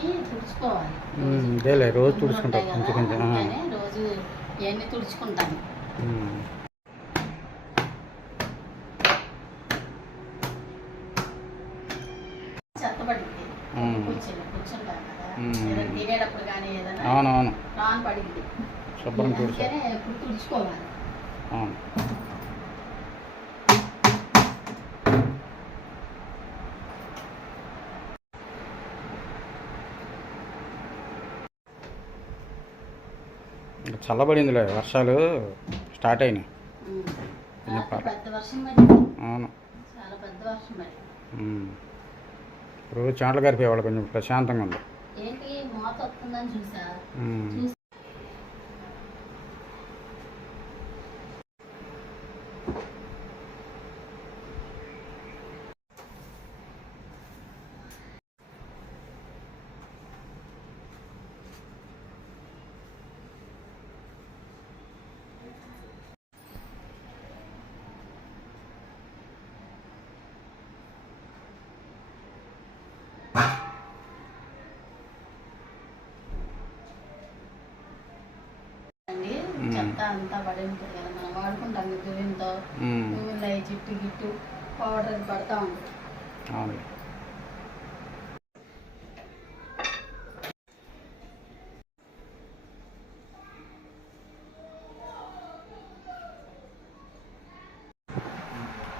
తుడుచుకోవాలి. రోజు తుడుచుకుంటా కొంచెం రోజు ఇవన్నీ తుడుచుకుంటాను ఉమ్. చెత్తపడింది ఉమ్. కూర్చొని కూర్చుంటాం కదా. ఏదైనా తినేటప్పుడు కానీ ఏదైనా అవునవును. రాన్ పడింది. శుభ్రం తుడుచుకోవాలి. అవును. చల్లబడిందిలే వర్షాలు స్టార్ట్ అయినాయి. అవును. ఇప్పుడు చాంటలు గారిపోయేవాళ్ళు కొంచెం ప్రశాంతంగా ఉంది. చెత్త అంతా పడి ఉంటుంది కదా మనం వాడుకుంటాం అవి జిట్టు గిట్టు పౌడర్ పడతా ఉంటుంది అవును.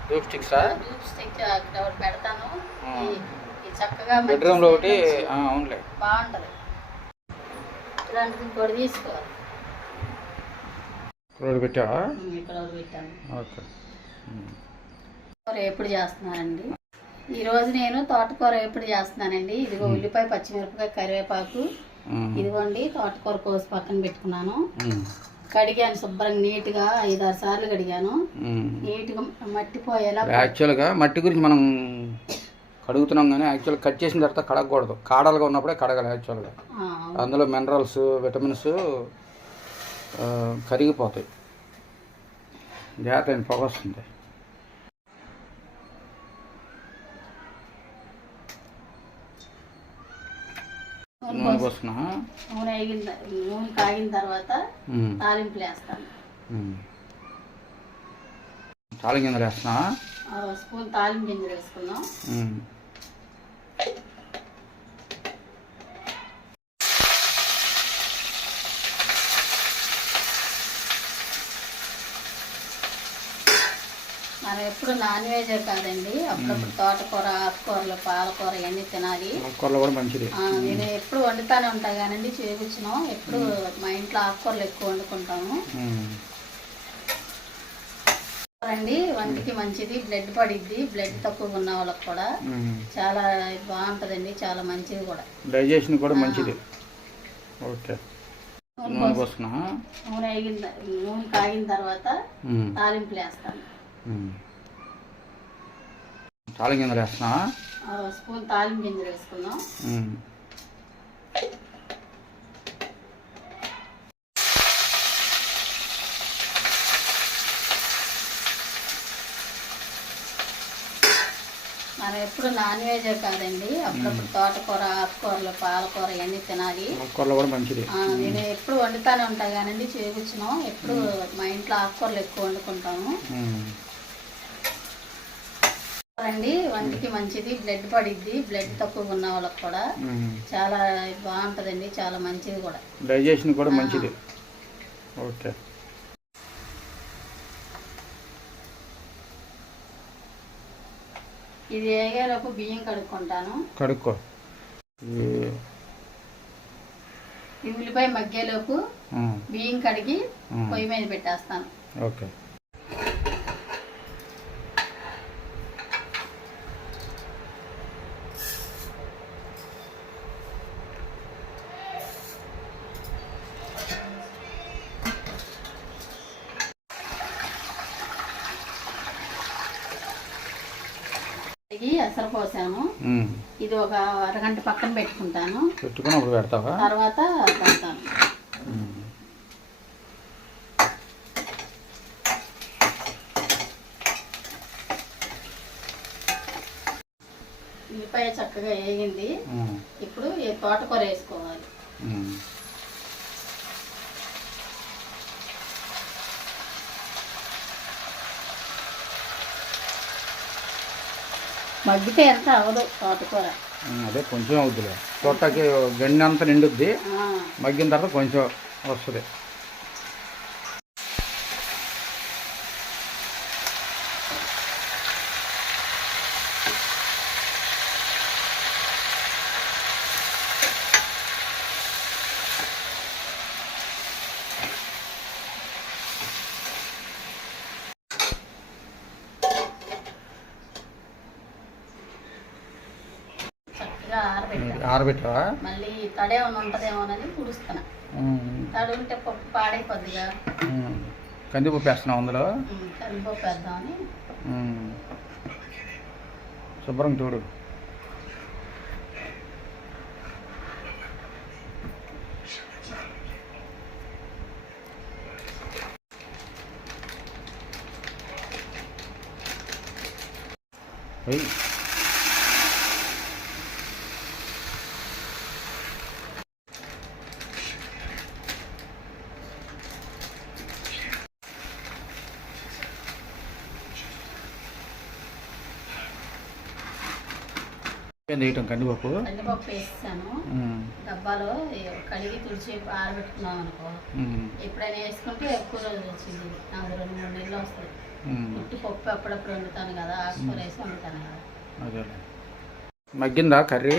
ధూప్ స్టిక్సా డ్యూప్ స్టిక్ అక్కడ ఒకటి పెడతాను. చక్కగా మంచి బెడ్రూమ్లో ఒకటి అవునులే. బాగుంటది. ఇలాంటిది ఇంకోటి తీసుకోవాలి. రోడ్డు పెట్టావా? ఉమ్, ఇక్కడ పెట్టాను ఓకే. ఎప్పుడు చేస్తున్నానండి ఈ రోజు నేను తోటకూర ఎప్పుడు చేస్తున్నానండి? ఇదిగో ఉల్లిపాయ పచ్చిమిరపకాయ కరివేపాకు. ఇదిగోండి తోటకూర కోసి పక్కన పెట్టుకున్నాను. కడిగాను శుభ్రంగా నీట్గా ఐదారు సార్లు కడిగాను. ఉమ్. నీట్గా మట్టి పోయేలా యాక్చువల్గా మట్టి గురించి మనం కడుగుతున్నాం కానీ యాక్చువల్గా కట్ చేసిన తర్వాత కడగకూడదు. కాడలుగా ఉన్నప్పుడే కడగాలి యాక్చువల్గా. అందులో మినరల్స్ విటమిన్స్ కరిగిపోతాయి. జాగ్రత్త అయిన పొగ వస్తుంది నూనె నూనె పోసి- పోసుకున్నా నూనె నూనె కాగిన తర్వాత తాలింపులు వేస్తాను. తాళం కింద వేస్తున్నా స్పూన్ తాలింపు గింజలు వేసుకుందాం. మనం ఎప్పుడు నాన్ వెజే కాదండి. అప్పుడప్పుడు తోటకూర ఆకుకూరలు పాలకూర ఇవన్నీ తినాలి. నేను ఎప్పుడు వండుతానే ఉంటా కానండి చేకూర్చున్నాం ఎప్పుడు మా ఇంట్లో ఆకుకూరలు ఎక్కువ వండుకుంటాము. అండి వంటికి మంచిది బ్లడ్ పడిద్ది బ్లడ్ తక్కువ ఉన్న వాళ్ళకి కూడా. చాలా బాగుంటుందండి చాలా మంచిది కూడా. డైజెషన్ కూడా మంచిది. ఓకే. నూనె నూనె పోసి- పోసుకున్నా? నూనె త- నూనె కాగిన తర్వాత. తాలింపులు వేస్తాను కింద వేస్తున్నా స్పూన్ తాలింపు గింజలు వేసుకుందాం. ఎప్పుడు నాన్ వెజే కాదండి. అప్పుడప్పుడు తోటకూర ఆకుకూరలు పాలకూర ఇవన్నీ తినాలి. కూడా మంచిది. నేను ఎప్పుడు వండుతానే ఉంటా కానండి చేకూర్చున్నాం ఎప్పుడు మా ఇంట్లో ఆకుకూరలు ఎక్కువ వండుకుంటాము. అండి వంటికి మంచిది బ్లడ్ పడిద్ది బ్లడ్ తక్కువ ఉన్న వాళ్ళకి కూడా. చాలా బాగుంటుందండి చాలా మంచిది కూడా. డైజెషన్ కూడా మంచిది. ఓకే. ఇది వేగేలోపు బియ్యం కడుక్కుంటాను కడుక్కో ఈ ఉల్లిపాయ మగ్గేలోపు. బియ్యం కడిగి. పొయ్యి మీద పెట్టేస్తాను ఓకే ఎసరు పోసాను ఉమ్. ఇది ఒక అరగంట పక్కన పెట్టుకుంటాను. పెట్టుకుని అప్పుడు పెడతావా? తర్వాత పెడతాను. ఉల్లిపాయ చక్కగా వేగింది. ఇప్పుడు ఈ తోటకూర వేసుకోవాలి. మగ్గితే ఎంత అవ్వదు తోటకూర అదే కొంచెం అవుద్దిలే. తొట్టకి గండి అంతా నిండుద్ది. మగ్గిన తర్వాత కొంచెం వస్తుంది. చక్కగా ఆరబెట్టాను ఆరబెట్టావా? మళ్ళీ తడేమన్నా ఉంటదేమోనని పుడుస్తున్నా ఉమ్, తడి ఉంటే పప్పు పాడైపోద్దిగా. కందిపప్పు వేస్తున్నావు అందులో? కందిపప్పు వేద్దామని. శుభ్రం చూడు. వెయ్యి. ఏం తీయటం కందిపప్పు? కందిపప్పు ఉమ్, డబ్బాలో కడిగి తుడిచి ఆరబెట్టుకున్నాం అనుకో. ఎప్పుడైనా వేసుకుంటే ఎక్కువ రోజులు వచ్చింది. నాకు రెండు మూడు నెలలు వస్తుంది. పుట్టి పప్పు అప్పుడప్పుడు వండుతాను కదా ఆకుకూర వేసి వండుతాను కదా. మగ్గిందా కర్రీ?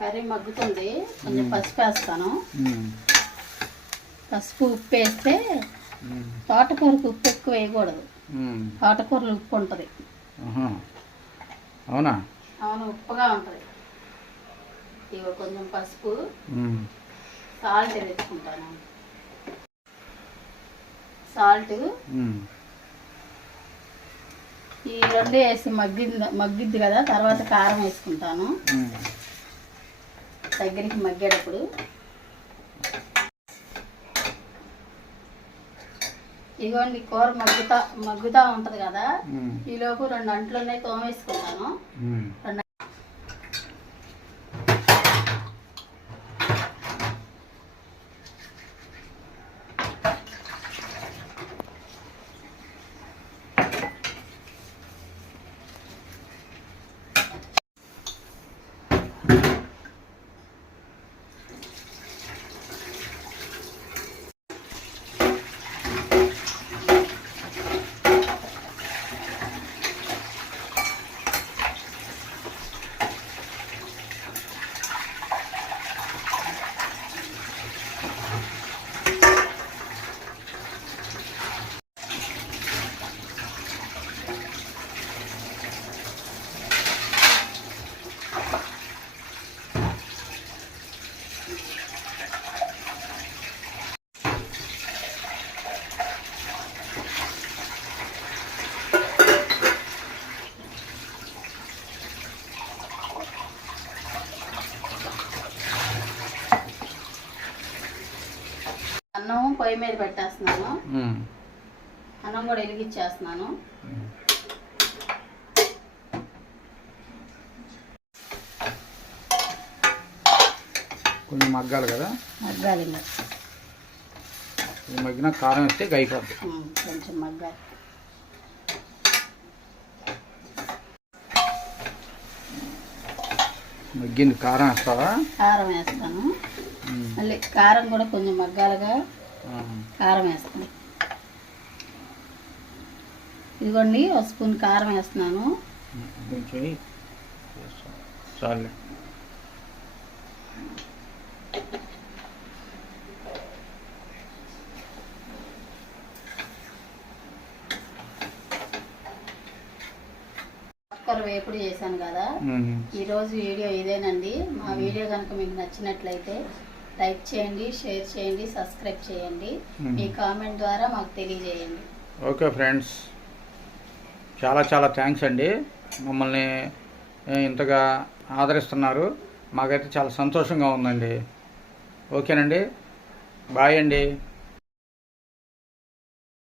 కర్రీ మగ్గుతుంది. కొంచెం పసుపు వేస్తాను. పసుపు ఉప్పు వేస్తే తోటకూరకు ఉప్పు ఎక్కువ వేయకూడదు. తోటకూరలో ఉప్పు ఉంటుంది. అవునా? అవును ఉప్పుగా ఉంటుంది. ఇవి కొంచెం పసుపు సాల్ట్ తెచ్చుకుంటాను సాల్ట్ ఈ రెండు వేసి మగ్గింది మగ్గిద్ది కదా తర్వాత కారం వేసుకుంటాను. దగ్గరికి మగ్గేటప్పుడు ఇదిగోండి కూర మగ్గుతా మగ్గుతా ఉంటుంది కదా. ఈలోపు రెండు అంట్లు ఉన్నాయి తోమేసుకుంటాను. రెండు అన్నం పొయ్యి మీద పెట్టేస్తున్నాను. అన్నం కూడా వెలిగించేస్తున్నాను. కొంచెం మగ్గాలి కదా? మగ్గాలి. ఇది మగ్గిన కారం వేస్తే గైపోద్ది. కొంచెం మగ్గాలి. మగ్గింది. కారం వేస్తావా? కారం వేస్తాను. మళ్ళీ కారం కూడా కొంచెం మగ్గాలుగా. కారం వేస్తాను ఇదిగోండి ఒక స్పూన్ కారం వేస్తున్నాను. కూర వేపుడు చేశాను కదా. ఈరోజు వీడియో ఇదేనండి. మా వీడియో కనుక మీకు నచ్చినట్లయితే లైక్ చేయండి షేర్ చేయండి సబ్స్క్రైబ్ చేయండి. మీ కామెంట్ ద్వారా మాకు తెలియజేయండి. Okay friends. చాలా చాలా థ్యాంక్స్ అండి. మమ్మల్ని ఇంతగా ఆదరిస్తున్నారు. మాకైతే చాలా సంతోషంగా ఉందండి. ఓకేనండి. బాయ్ అండి.